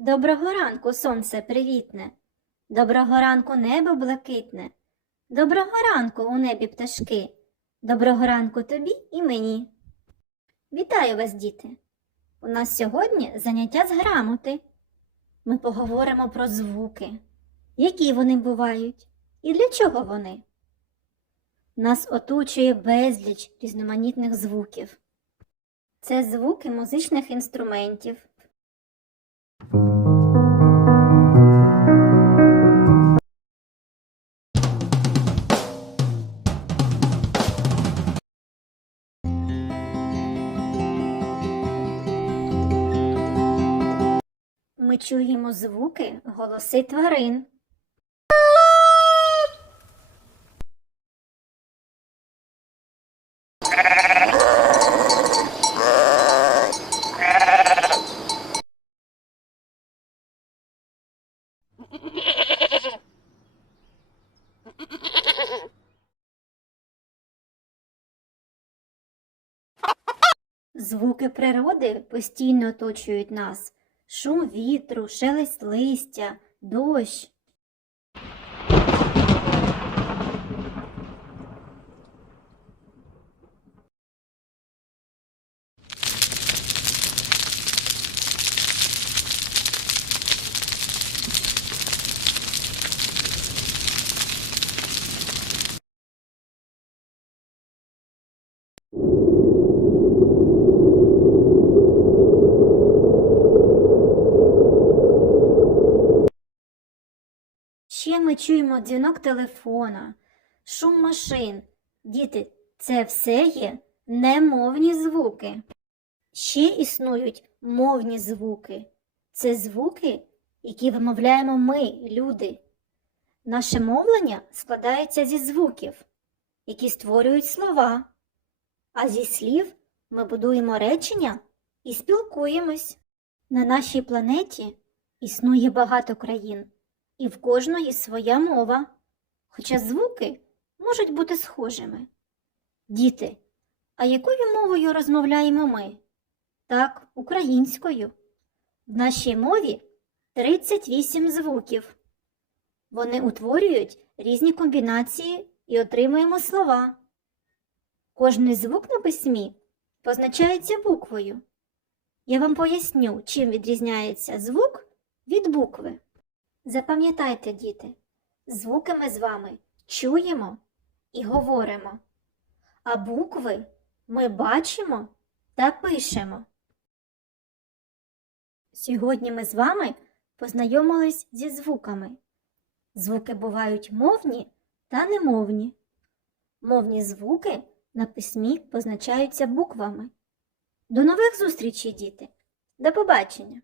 Доброго ранку, сонце привітне. Доброго ранку, небо блакитне. Доброго ранку у небі пташки. Доброго ранку тобі і мені. Вітаю вас, діти! У нас сьогодні заняття з грамоти. Ми поговоримо про звуки, які вони бувають і для чого вони. Нас оточує безліч різноманітних звуків. Це звуки музичних інструментів. Ми чуємо звуки, голоси тварин. Звуки природи постійно оточують нас. Шум вітру, шелест листя, дощ. Ще ми чуємо дзвінок телефона, шум машин. Діти, це все є немовні звуки. Ще існують мовні звуки. Це звуки, які вимовляємо ми, люди. Наше мовлення складається зі звуків, які створюють слова, а зі слів ми будуємо речення і спілкуємось. На нашій планеті існує багато країн і в кожної своя мова, хоча звуки можуть бути схожими. Діти, а якою мовою розмовляємо ми? Так, українською. В нашій мові 38 звуків. Вони утворюють різні комбінації і отримуємо слова. Кожний звук на письмі позначається буквою. Я вам поясню, чим відрізняється звук від букви. Запам'ятайте, діти, звуки ми з вами чуємо і говоримо, а букви ми бачимо та пишемо. Сьогодні ми з вами познайомились зі звуками. Звуки бувають мовні та немовні. Мовні звуки на письмі позначаються буквами. До нових зустрічей, діти! До побачення!